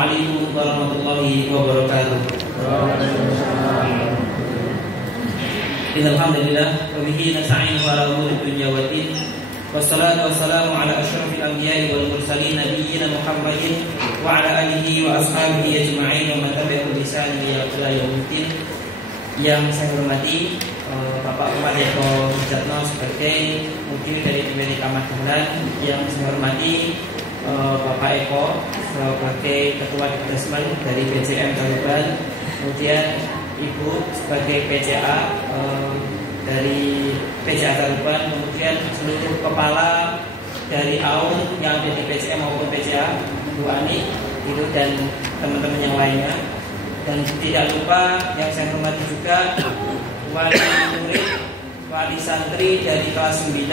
Assalamualaikum warahmatullahi wabarakatuh. Alhamdulillah wa bihi nasta'inu ala umuri dunya waddin. Wassalatu wassalamu ala asyrafil anbiya'i wal mursalin nabiyyina Muhammadin wa ala alihi wa ashabihi ajma'in wa man tabi'ahum bi ihsan ila yaumiddin. Yang saya hormati Bapak Umar Eko Sujatno sebagai mudir dari PPT Kamar Dahlan. Yang saya hormati Bapak Eko sebagai Ketua Departemen dari PCM Taruban, kemudian Ibu sebagai PCA dari PCA Taruban, kemudian seluruh kepala dari AUN yang ada di PCM maupun PCA, Bu Ani, itu dan teman-teman yang lainnya. Dan tidak lupa yang saya hormati juga wali murid, wali santri dari kelas 9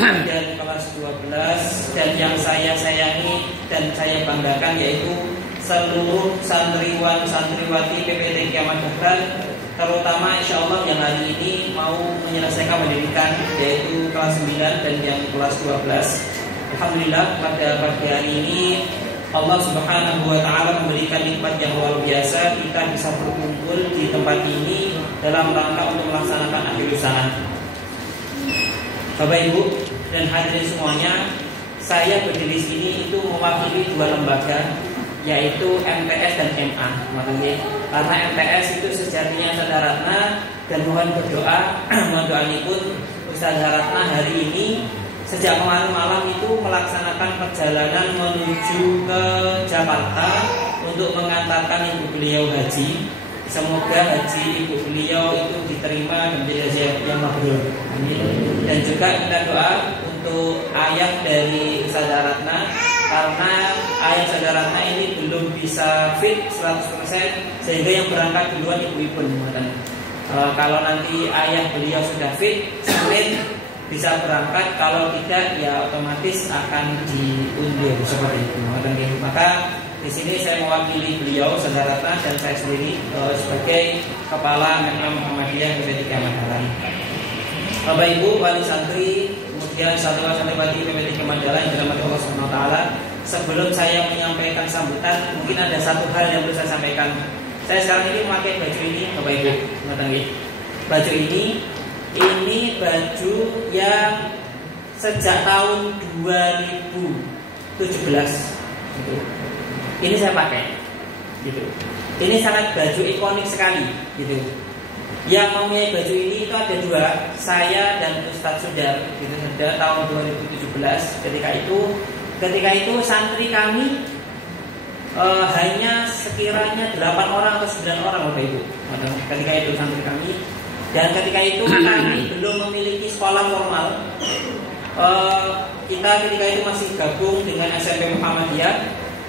dan kelas 12, dan yang saya sayangi dan saya banggakan yaitu seluruh santriwan santriwati PPT Kamar Dahlan, terutama insya Allah yang hari ini mau menyelesaikan pendidikan yaitu kelas 9 dan yang kelas 12. Alhamdulillah pada pagi hari ini Allah Subhanahu wa Ta'ala memberikan nikmat yang luar biasa. Kita bisa berkumpul di tempat ini dalam rangka untuk melaksanakan akhir usaha. Bapak Ibu dan hadirin semuanya, saya berdiri sini itu mewakili dua lembaga, yaitu MTS dan MA. Makanya karena MTS itu sejatinya Ustaz Ratna, dan mohon berdoa, mohon doa ini pun Ustaz Ratna hari ini sejak kemarin malam itu melaksanakan perjalanan menuju ke Jakarta untuk mengantarkan ibu beliau haji. Semoga haji ibu beliau itu diterima dan menjadi haji yang mabrur. Amin. Dan juga kita doa untuk ayah dari Ustaz Ratna, karena ayah Ustaz Ratna ini belum bisa fit 100%, sehingga yang berangkat duluan ibu-ibu. Kalau nanti ayah beliau sudah fit, Senin bisa berangkat, kalau tidak ya otomatis akan diundur seperti itu. Maka di sini saya mewakili beliau Ustaz Ratna dan saya sendiri sebagai kepala MM Muhammadiyah PPT Kamar Dahlan. Bapak Ibu wali santri, kemudian santriwati PPT Kamar Dahlan yang dirahmati Allah Subhanahu wa Ta'ala, sebelum saya menyampaikan sambutan, mungkin ada satu hal yang perlu saya sampaikan. Saya sekarang ini memakai baju ini, Bapak Ibu. Baju ini baju yang sejak tahun 2017 gitu. Ini saya pakai gitu. Ini sangat baju ikonik sekali gitu. Yang mempunyai baju ini itu ada dua, saya dan Ustadz Sudar gitu. Sudah tahun 2017 ketika itu santri kami hanya sekiranya 8 orang atau 9 orang Bapak Ibu. Ketika itu santri kami. Dan ketika itu kami belum memiliki sekolah formal. Kita ketika itu masih gabung dengan SMP Muhammadiyah.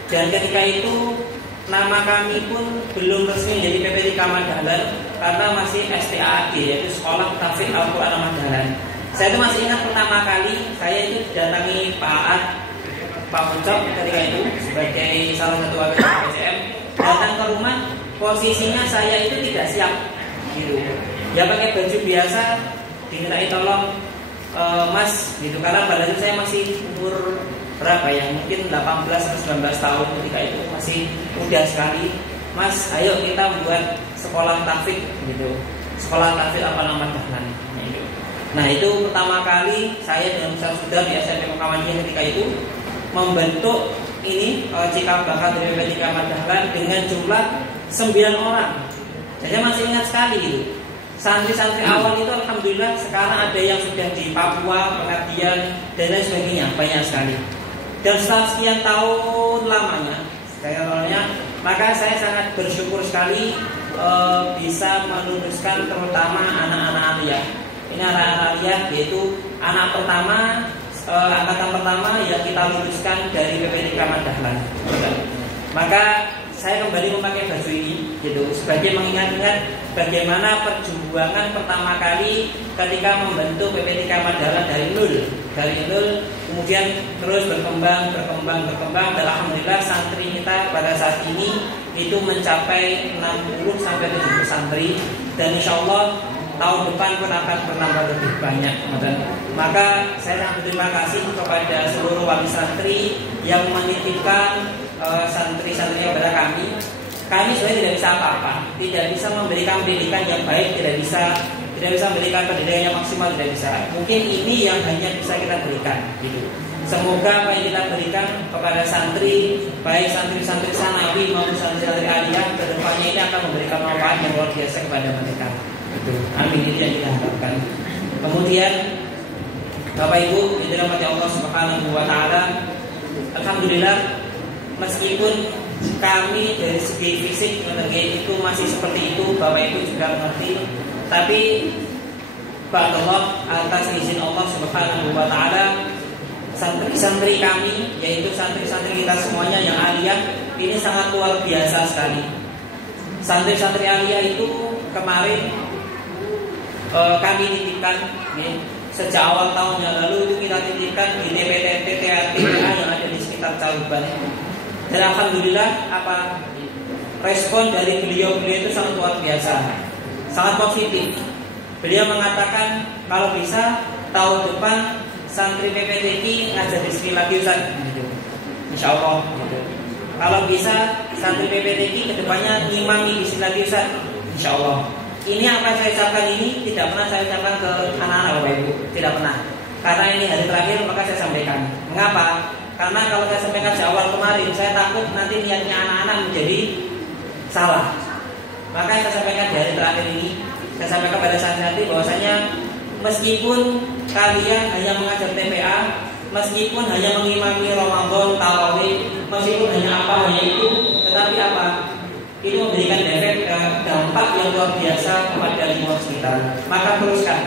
Dan ketika itu nama kami pun belum resmi menjadi PPT Kamar Dahlan, karena masih STAD, yaitu Sekolah Tahfidz Al-Quran Ahmad Dahlan. Saya itu masih ingat pertama kali saya itu datangi Pak Ucok ketika itu sebagai salah satu wakil PCM, datang ke rumah, posisinya saya itu tidak siap gitu. Ya pakai baju biasa, dimintai tolong Mas gitu, karena pada itu saya masih umur berapa ya, mungkin 18 atau 19 tahun ketika itu, masih muda sekali. Mas, ayo kita buat sekolah tahfidz gitu, sekolah tahfidz Ahmad Dahlan gitu. Nah itu pertama kali saya dengan Ustaz Sudar di SMP Muhammadiyah ketika itu membentuk ini cikal bakal dari PPT Kamar Dahlan dengan jumlah 9 orang. Jadi masih ingat sekali gitu. Santri-santri awal itu alhamdulillah sekarang ada yang sudah di Papua, Pengabdian dan lain sebagainya, banyak sekali. Dan setelah sekian tahun lamanya, maka saya sangat bersyukur sekali bisa meluluskan terutama anak-anak aliyah. Ini anak-anak aliyah yaitu anak pertama, angkatan pertama yang kita luluskan dari PPT Kamar Dahlan. Maka saya kembali memakai baju ini gitu, sebagai mengingat-ingat bagaimana perjuangan pertama kali ketika membentuk PPT Kamar Dahlan dari nol, kemudian terus berkembang dan alhamdulillah santri kita pada saat ini itu mencapai 60 sampai 70 santri, dan insya Allah tahun depan pun akan bertambah lebih banyak. Maka saya sangat berterima kasih kepada seluruh wali santri yang menitipkan santri-santrinya kepada kami sebenarnya tidak bisa apa-apa, tidak bisa memberikan pendidikan yang baik, tidak bisa memberikan pendidikan yang maksimal, tidak bisa. Mungkin ini yang hanya bisa kita berikan gitu. Semoga apa yang kita berikan kepada santri, baik santri-santri sanawi maupun santri-santri aliyah, kedepannya ini akan memberikan manfaat yang luar biasa kepada mereka. Amin, itu yang kita harapkan. Kemudian Bapak Ibu yang dirahmati Allah Subhanahu wa taala, alhamdulillah meskipun kami dari segi fisik itu masih seperti itu, Bapak Ibu juga mengerti, tapi Allah atas izin Allah Subhanahu wa taala, santri-santri kami, yaitu santri-santri kita semuanya yang aliyah, ini sangat luar biasa sekali. Santri-santri aliyah itu kemarin kami titipkan sejak awal tahun yang lalu itu kita titipkan di TPA yang ada di sekitar Cauban. Dan alhamdulillah respon dari beliau itu sangat luar biasa, sangat positif. Beliau mengatakan kalau bisa tahun depan santri PPTQ ngajar di sini lagi Ustaz, insya Allah. Kalau bisa santri PPTQ kedepannya ngimami di sini lagi Ustaz, insya Allah. Ini apa yang saya ucapkan ini tidak pernah saya ucapkan ke anak-anak Bapak Ibu, tidak pernah. Karena ini hari terakhir maka saya sampaikan. Mengapa? Karena kalau saya sampaikan di awal kemarin, saya takut nanti niatnya anak-anak menjadi salah. Maka saya sampaikan di hari terakhir ini, saya sampaikan pada santri bahwasanya meskipun kalian hanya mengajar TPA, meskipun hanya mengimami Ramadan, tarawih, meskipun hanya hanya itu, tetapi itu memberikan efek dampak yang luar biasa kepada lingkungan sekitar. Maka teruskan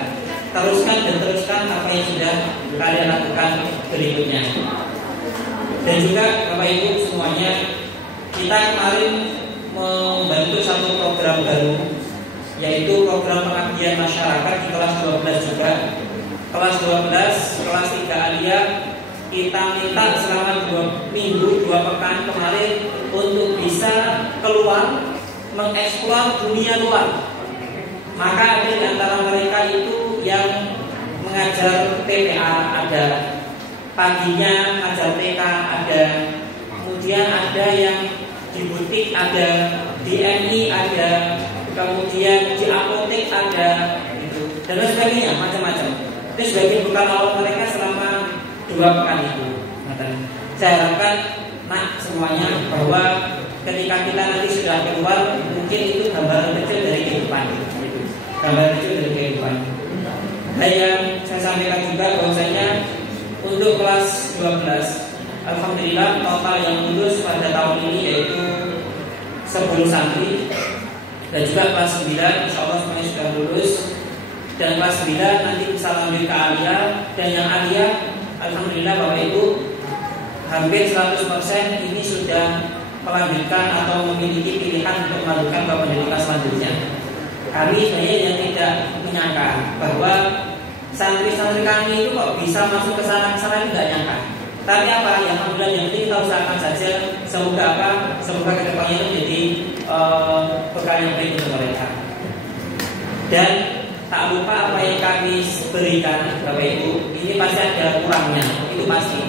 apa yang sudah kalian lakukan berikutnya. Dan juga Bapak Ibu semuanya, kita kemarin membantu satu program baru, yaitu program pengabdian masyarakat di kelas 12 juga. Kelas 12, kelas 3 aliyah, kita minta selama 2 minggu, 2 pekan kemarin untuk bisa keluar mengeksplor dunia luar. Maka ada di antara mereka itu yang mengajar TPA, ada paginya ngajar TK, ada kemudian ada yang di butik, ada di MI, ada kemudian di apotek, ada gitu, dan lain sebagainya, macam-macam. Itu sebagai bekal awal mereka selama 2 pekan itu. Saya harapkan semuanya bahwa ketika kita nanti sudah keluar, mungkin itu gambaran kecil dari kehidupan, gitu. Gambaran kecil dari kehidupan. Dan yang saya sampaikan juga bahwasanya untuk kelas 12, alhamdulillah total yang lulus pada tahun ini yaitu 10 santri, dan juga kelas 9 insya Allah semuanya sudah lulus. Dan kelas 9 nanti bisa lanjut ke aliyah. Dan yang aliyah, alhamdulillah Bapak Ibu, hampir 100% ini sudah melanjutkan atau memiliki pilihan untuk melanjutkan ke pendidikan selanjutnya. Kami sebenarnya yang tidak menyangka bahwa santri-santri kami itu kok bisa masuk ke sana tidak nyangka. Tapi yang alhamdulillah yang penting kita usahakan saja. Semoga kedepannya itu menjadi bekal yang baik untuk mereka. Dan tak lupa apa yang kami berikan Bapak Ibu, ini pasti ada kurangnya, itu pasti.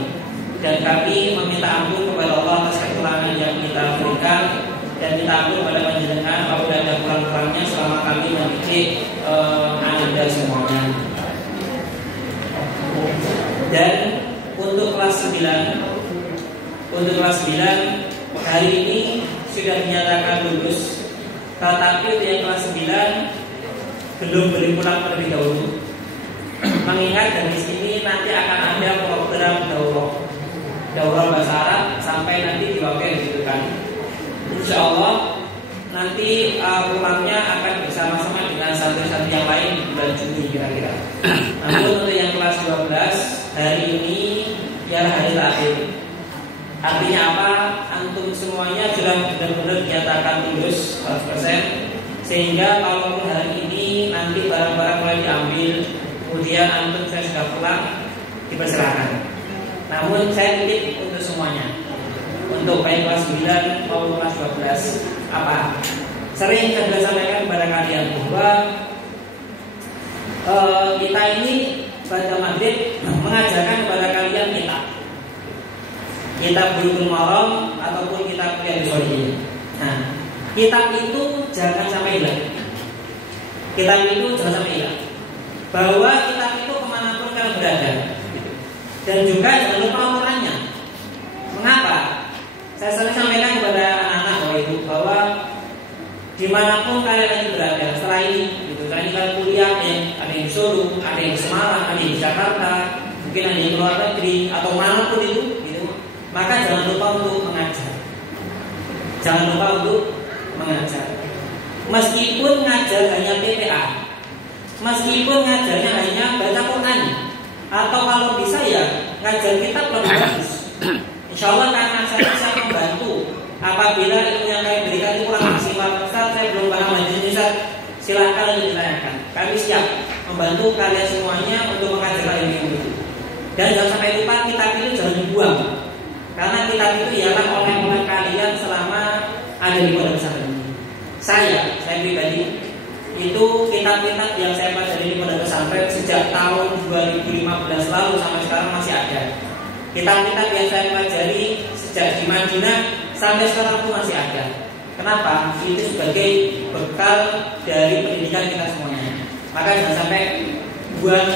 Dan kami meminta ampun kepada Allah atas kekurangan yang kita berikan, dan minta ampun kepada panjenengan apabila ada kurang-kurangnya selama kami mendidik Anda semuanya. Dan untuk kelas 9 hari ini sudah dinyatakan lulus, tetapi untuk yang kelas 9 belum beri pulang terlebih dahulu. Mengingat dari sini nanti akan ada program daurah bahasa Arab sampai nanti di waktu yang dibutuhkan. Insya Allah nanti pulangnya akan bersama-sama dengan santri-santri yang lain di bulan Juni kira-kira. Namun untuk yang kelas 12 hari ini ialah hari terakhir. Artinya apa? Antum semuanya sudah benar-benar dinyatakan lulus 100%. Sehingga kalau hari ini nanti barang-barang mulai diambil, kemudian antum saya sudah pulang, dipersilakan. Namun saya titip untuk semuanya, untuk baik kelas 9 maupun kelas 12. Sering saya sudah sampaikan kepada kalian bahwa kita ini pada maghrib mengajarkan kepada kalian kitab Bulughul Maram ataupun kitab Riyadhus Shalihin. Nah, kitab itu jangan sampai hilang. Kitab itu jangan sampai hilang. Bahwa kitab itu kemanapun kalian berada. Dan juga jangan lupa ukurannya. Mengapa? Saya sering sampaikan kepada anak-anak bahwa dimanapun kalian lagi berada setelah ini, gitu. Setelah ini kalian kuliah, ada yang di Solo, ada yang di Semarang, ada yang di Jakarta, mungkin ada yang di luar negeri atau manapun itu, gitu. Maka jangan lupa untuk mengajar. Jangan lupa untuk mengajar. Meskipun ngajar hanya PPA, meskipun ngajarnya hanya baca Quran, atau kalau bisa ya ngajar kitab lebih bagus. Insya Allah karena saya bisa membantu. Apabila ilmu yang kami berikan itu kurang maksimal, Ustaz, saya belum paham hadis ini, silakan ditanyakan. Kami siap membantu kalian semuanya untuk mengajarkan ilmu itu. Dan jangan sampai lupa kitab itu jangan dibuang, karena kitab itu ialah oleh-oleh kalian selama ada di pondok pesantren ini. Saya pribadi itu kitab-kitab yang saya pelajari di pondok pesantren sejak tahun 2015 lalu sampai sekarang masih ada. Kitab-kitab yang saya pelajari sejak di Madinah sampai sekarang itu masih ada. Kenapa? Itu sebagai bekal dari pendidikan kita semuanya. Maka jangan sampai buang,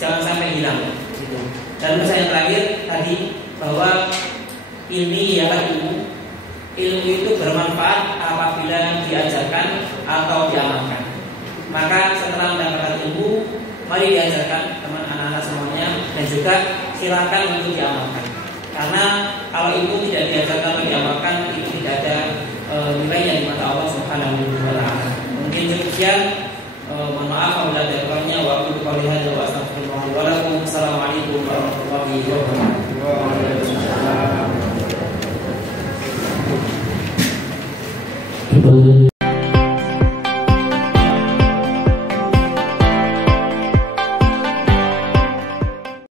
jangan sampai hilang. Gitu. Dan pesan yang terakhir tadi bahwa ini ialah ilmu. Ilmu itu bermanfaat apabila diajarkan atau diamalkan. Maka setelah mendapatkan ilmu, mari diajarkan teman anak-anak semuanya dan juga silakan untuk diamalkan. Karena kalau itu tidak diajarkan atau diamalkan, itu tidak ada nilainya di mata Allah Subhanahu wa taala. Mungkin demikian. Mohon maaf apabila ada kurangnya. Wa aqulu qouli hadza wa astaghfirullah wa lakum. Assalamualaikum warahmatullahi wabarakatuh. Waalaikumsalam.